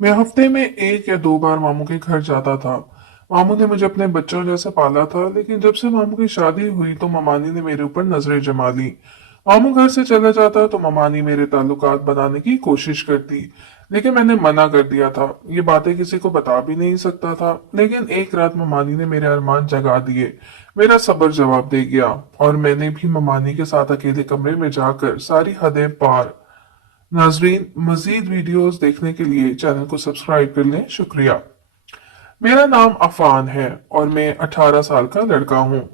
मैं हफ्ते में एक या दो बार मामू के घर जाता था। मामू ने मुझे अपने बच्चों जैसे पाला था, लेकिन जब से मामू की शादी हुई तो ममानी ने मेरे ऊपर नजरें जमा ली। मामू घर से चला जाता तो ममानी मेरे ताल्लुकात बनाने की कोशिश करती, लेकिन मैंने मना कर दिया था। ये बातें किसी को बता भी नहीं सकता था, लेकिन एक रात ममानी ने मेरे अरमान जगा दिए। मेरा सब्र जवाब दे गया और मैंने भी ममानी के साथ अकेले कमरे में जाकर सारी हदें पार। नाजरीन, मजीद वीडियोस देखने के लिए चैनल को सब्सक्राइब कर लें। शुक्रिया। मेरा नाम अफान है और मैं 18 साल का लड़का हूँ।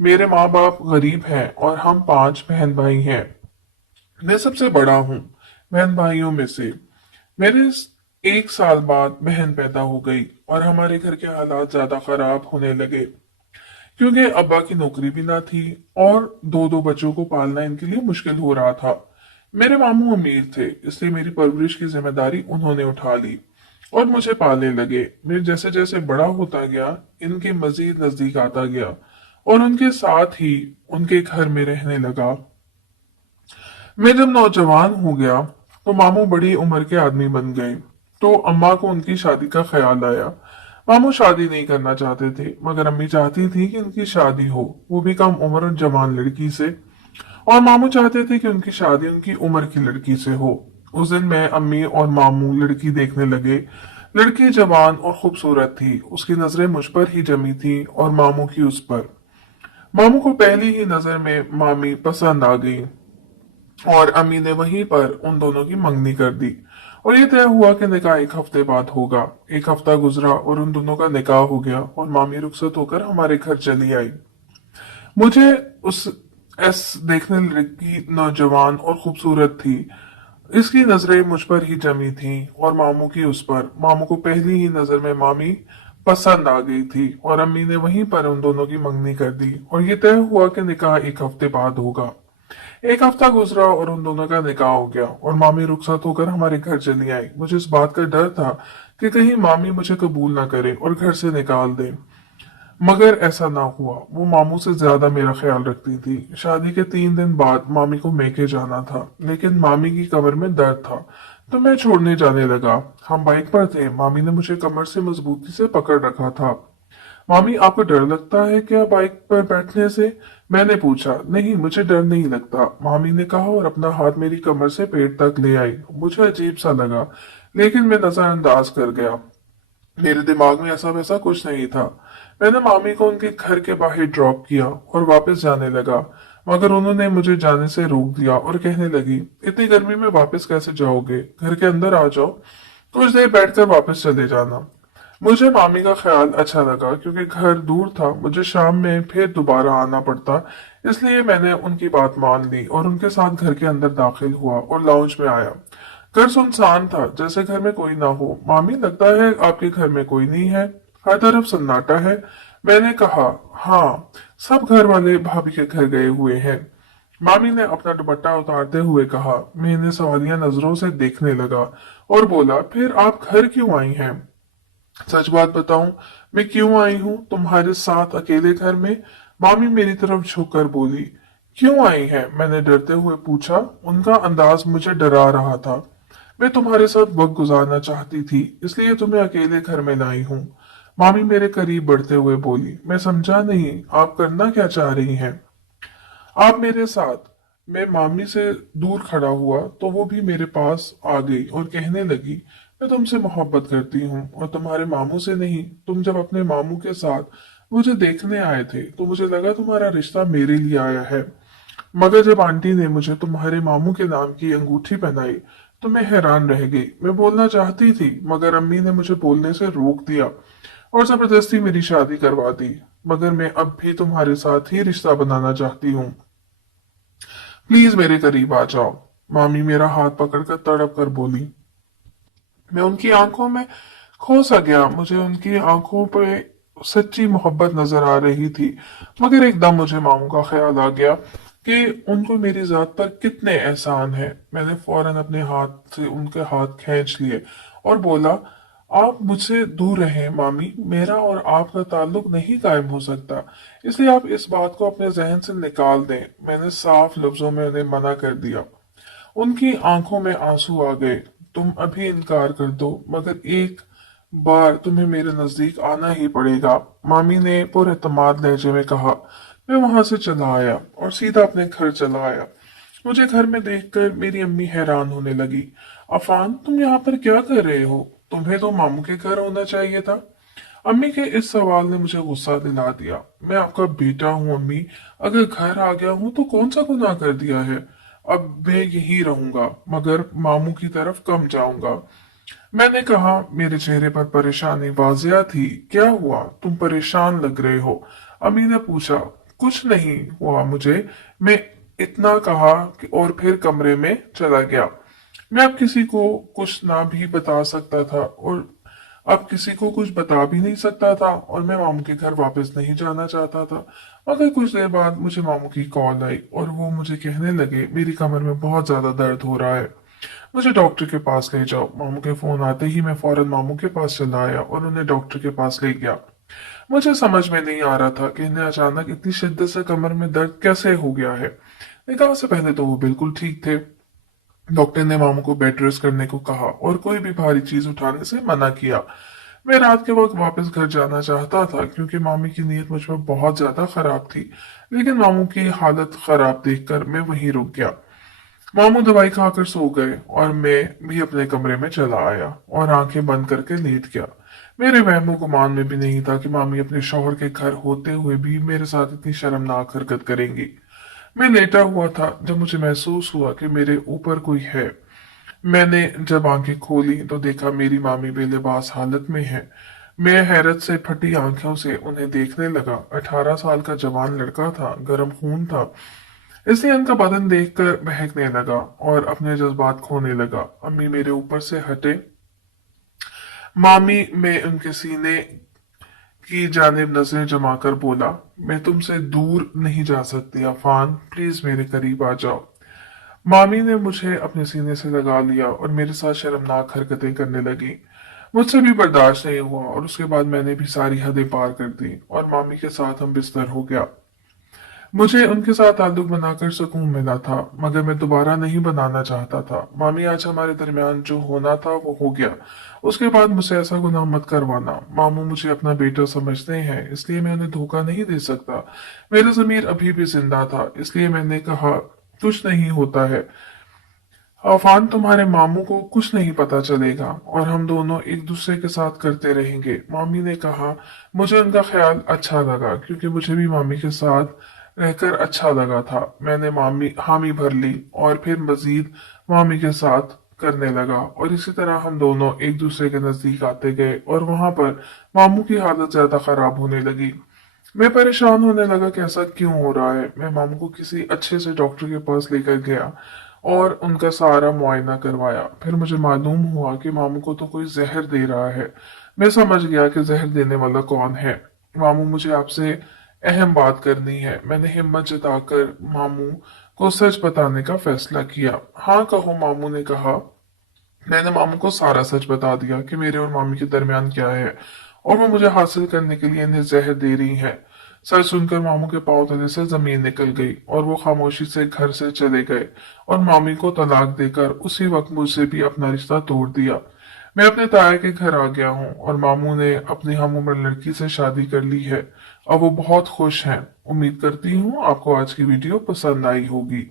मेरे माँ बाप गरीब हैं और हम 5 बहन भाई हैं। मैं सबसे बड़ा हूँ बहन भाइयों में से। मेरे 1 साल बाद बहन पैदा हो गई और हमारे घर के हालात ज्यादा खराब होने लगे, क्योंकि अब्बा की नौकरी भी ना थी और दो दो बच्चों को पालना इनके लिए मुश्किल हो रहा था। मेरे मामू अमीर थे, इसलिए मेरी परवरिश की जिम्मेदारी उन्होंने उठा ली और मुझे पालने लगे। मैं जैसे जैसे बड़ा होता गया, इनके मजीद नजदीक आता गया और उनके साथ ही उनके घर में रहने लगा। मैं जब नौजवान हो गया तो मामू बड़ी उम्र के आदमी बन गए, तो अम्मा को उनकी शादी का ख्याल आया। मामू शादी नहीं करना चाहते थे, मगर अम्मी चाहती थी कि उनकी शादी हो, वो भी कम उम्र और जवान लड़की से। और मामू चाहते थे कि उनकी शादी उनकी उम्र की लड़की से हो। उस दिन मैं, अम्मी और मामू लड़की देखने लगे। लड़की जवान और खूबसूरत थी, उसकी नजरें मुझ पर ही जमी थी और मामू की उस पर। मामू को पहली ही नजर में मामी पसंद आ गई और अम्मी ने वहीं पर उन दोनों की मंगनी कर दी और ये तय हुआ कि निकाह एक हफ्ते बाद होगा। एक हफ्ता गुजरा और उन दोनों का निकाह हो गया और मामी रुखसत होकर हमारे घर चली आई। मुझे उस एस देखने लड़की नौजवान और खूबसूरत थी। इसकी नजरें मुझ पर ही जमी थीं और मामू की उस पर। मामू को पहली ही नजर में मामी पसंद आ गई थी और अम्मी ने वहीं पर उन दोनों की मंगनी कर दी और ये तय हुआ कि निकाह एक हफ्ते बाद होगा। एक हफ्ता गुजरा और उन दोनों का निकाह हो गया और मामी रुखसत होकर हमारे घर चली आई। मुझे इस बात का डर था कि कहीं मामी मुझे कबूल ना करे और घर से निकाल दे, मगर ऐसा ना हुआ। वो मामू से ज्यादा मेरा ख्याल रखती थी। शादी के 3 दिन बाद मामी को मेके जाना था, लेकिन मामी की कमर में दर्द था तो मैं छोड़ने जाने लगा। हम बाइक पर थे, मामी ने मुझे कमर से मजबूती से पकड़ रखा था। मामी, आपको डर लगता है क्या बाइक पर बैठने से? मैंने पूछा। नहीं, मुझे डर नहीं लगता, मामी ने कहा और अपना हाथ मेरी कमर से पेट तक ले आई। मुझे अजीब सा लगा, लेकिन मैं नजरअंदाज कर गया। मेरे दिमाग में ऐसा वैसा कुछ नहीं था। मैंने मामी को उनके घर के बाहर ड्रॉप किया और वापस जाने लगा, मगर उन्होंने मुझे जाने से रोक दिया और कहने लगी, इतनी गर्मी में वापस कैसे जाओगे? घर के अंदर आ जाओ, कुछ देर बैठकर वापस चले जाना। मुझे मामी का ख्याल अच्छा लगा, क्योंकि घर दूर था, मुझे शाम में फिर दोबारा आना पड़ता। इसलिए मैंने उनकी बात मान ली और उनके साथ घर के अंदर दाखिल हुआ और लाउंज में आया। घर सुनसान था, जैसे घर में कोई ना हो। मामी, लगता है आपके घर में कोई नहीं है, हर तरफ सन्नाटा है। मैंने कहा, हाँ, सब घर वाले भाभी के घर गए हुए हैं। मामी ने अपना दुपट्टा उतारते हुए कहा। मैं इन्हें सवालिया नजरों से देखने लगा और बोला, फिर आप घर क्यों आई हैं? सच बात बताऊं, मैं क्यों आई हूं तुम्हारे साथ अकेले घर में? मामी मेरी तरफ झुककर बोली। क्यों आई है? मैंने डरते हुए पूछा। उनका अंदाज मुझे डरा रहा था। मैं तुम्हारे साथ वक्त गुजारना चाहती थी, इसलिए तुम्हें अकेले घर में लाई हूँ। मामी मेरे करीब बढ़ते हुए बोली। मैं समझा नहीं, आप करना क्या चाह रही हैं? आप मेरे साथ। मैं मामी से दूर खड़ा हुआ तो वो भी मेरे पास आ गई और कहने लगी, मैं तुमसे मोहब्बत करती हूँ और तुम्हारे मामू से नहीं। तुम जब अपने मामू के साथ मुझे देखने आए थे तो मुझे लगा तुम्हारा रिश्ता मेरे लिए आया है, मगर जब आंटी ने मुझे तुम्हारे मामू के नाम की अंगूठी पहनाई तो मैं हैरान रह गई। मैं बोलना चाहती थी, मगर अम्मी ने मुझे बोलने से रोक दिया और जबरदस्ती मेरी शादी करवा दी। मगर मैं अब भी तुम्हारे साथ ही रिश्ता बनाना चाहती हूँ, प्लीज मेरे करीब आ जाओ। मामी मेरा हाथ पकड़कर तड़प कर बोली। मैं उनकी आंखों में खो सा गया। मुझे उनकी आंखों पे सच्ची मोहब्बत नजर आ रही थी, मगर एकदम मुझे मामू का ख्याल आ गया कि उनको मेरी जात पर कितने एहसान है। मैंने फौरन अपने हाथ से उनके हाथ खींच लिए और बोला, आप मुझसे दूर रहें मामी, मेरा और आपका ताल्लुक नहीं कायम हो सकता, इसलिए आप इस बात को अपने जहन से निकाल दें। मैंने साफ लफ्जों में उन्हें मना कर दिया। उनकी आंखों में आंसू आ गए। तुम अभी इनकार कर दो, मगर एक बार तुम्हें मेरे नजदीक आना ही पड़ेगा, मामी ने पुरएतमाद लहजे में कहा। मैं वहां से चला आया और सीधा अपने घर चला आया। मुझे घर में देखकर मेरी अम्मी हैरान होने लगी। अफान, तुम यहाँ पर क्या कर रहे हो? तुम्हें तो मामू के घर होना चाहिए था। अम्मी के इस सवाल ने मुझे गुस्सा दिला दिया। मैं आपका बेटा हूँ अम्मी, अगर घर आ गया हूँ तो कौन सा गुनाह कर दिया है? अब मैं यहीं रहूंगा, मगर मामू की तरफ कम जाऊंगा। मैंने कहा। मेरे चेहरे पर परेशानी वाजिया थी। क्या हुआ, तुम परेशान लग रहे हो? अम्मी ने पूछा। कुछ नहीं हुआ मुझे, मैं इतना कहा कि और फिर कमरे में चला गया। मैं अब किसी को कुछ ना भी बता सकता था और अब किसी को कुछ बता भी नहीं सकता था, और मैं मामू के घर वापस नहीं जाना चाहता था। मगर कुछ देर बाद मुझे मामू की कॉल आई और वो मुझे कहने लगे मेरी कमर में बहुत ज्यादा दर्द हो रहा है, मुझे डॉक्टर के पास ले जाओ। मामू के फोन आते ही मैं फौरन मामू के पास चला आया और उन्हें डॉक्टर के पास ले गया। मुझे समझ में नहीं आ रहा था कि इन्हें अचानक इतनी शिद्दत से कमर में दर्द कैसे हो गया है। निकाह से पहले तो वो बिल्कुल ठीक थे। डॉक्टर ने मामू को बेड रेस्ट करने को कहा और कोई भी भारी चीज उठाने से मना किया। मैं रात के वक्त वापस घर जाना चाहता था क्योंकि मामी की नीयत मुझ पर बहुत ज्यादा खराब थी, लेकिन मामू की हालत खराब देखकर मैं वहीं रुक गया। मामू दवाई खाकर सो गए और मैं भी अपने कमरे में चला आया और आंखें बंद करके लेट गया। मेरे वहमो गुमान में भी नहीं था कि मामी अपने शौहर के घर होते हुए भी मेरे साथ इतनी शर्मनाक हरकत करेंगी। मैं लेटा हुआ था जब मुझे महसूस हुआ कि मेरे ऊपर कोई है। मैंने जब आंखें खोली तो देखा मेरी मामी बेलिबास हालत में है। मैं हैरत से फटी आंखों से उन्हें देखने लगा। 18 साल का जवान लड़का था, गर्म खून था, इसलिए उनका बदन देखकर बहकने लगा और अपने जज्बात खोने लगा। अम्मी मेरे ऊपर से हटे। मामी में उनके सीने की जानिब नजरें जमाकर बोला, मैं तुमसे दूर नहीं जा सकती अफान, प्लीज मेरे करीब आ जाओ। मामी ने मुझे अपने सीने से लगा लिया और मेरे साथ शर्मनाक हरकतें करने लगी। मुझसे भी बर्दाश्त नहीं हुआ और उसके बाद मैंने भी सारी हदें पार कर दी और मामी के साथ हम बिस्तर हो गया। मुझे उनके साथ ताल्लुक बनाकर सुकून मिला था, मगर मैं दोबारा नहीं बनाना चाहता था। मामी, आज हमारे दरमियान जो होना था वो हो गया। उसके बाद मुझसे ऐसा गुनाह मत करवाना। मामू मुझे अपना बेटा समझते हैं, इसलिए मैं उन्हें धोखा नहीं दे सकता। मेरा ज़मीर अभी भी जिंदा था, इसलिए मैंने कहा कुछ नहीं होता है अफान, तुम्हारे मामू को कुछ नहीं पता चलेगा और हम दोनों एक दूसरे के साथ करते रहेंगे। मामी ने कहा। मुझे उनका ख्याल अच्छा लगा क्योंकि मुझे भी मामी के साथ रहकर अच्छा लगा था। मैंने मामी हामी भर ली और फिर मजीद मामी के साथ करने लगा और इसी तरह हम दोनों एक दूसरे के नजदीक आते गए और वहां पर मामू की हालत ज्यादा खराब होने लगी। मैं परेशान होने लगा कि ऐसा क्यों हो रहा है। मैं मामू को किसी अच्छे से डॉक्टर के पास लेकर गया और उनका सारा मुआयना करवाया। फिर मुझे मालूम हुआ कि मामू को तो कोई जहर दे रहा है। मैं समझ गया कि जहर देने वाला कौन है। मामू, मुझे आपसे अहम बात करनी है। मैंने हिम्मत जताकर मामू को सच बताने का फैसला किया। हाँ कहो, मामू ने कहा। मैंने मामू को सारा सच बता दिया कि मेरे और मामी के दरमियान क्या है और वो मुझे हासिल करने के लिए इन्हें जहर दे रही है। सच सुनकर मामू के पांव तले से जमीन निकल गई और वो खामोशी से घर से चले गए और मामी को तलाक देकर उसी वक्त मुझसे भी अपना रिश्ता तोड़ दिया। मैं अपने ताया के घर आ गया हूँ और मामू ने अपनी हम उम्र लड़की से शादी कर ली है। अब वो बहुत खुश हैं। उम्मीद करती हूँ आपको आज की वीडियो पसंद आई होगी।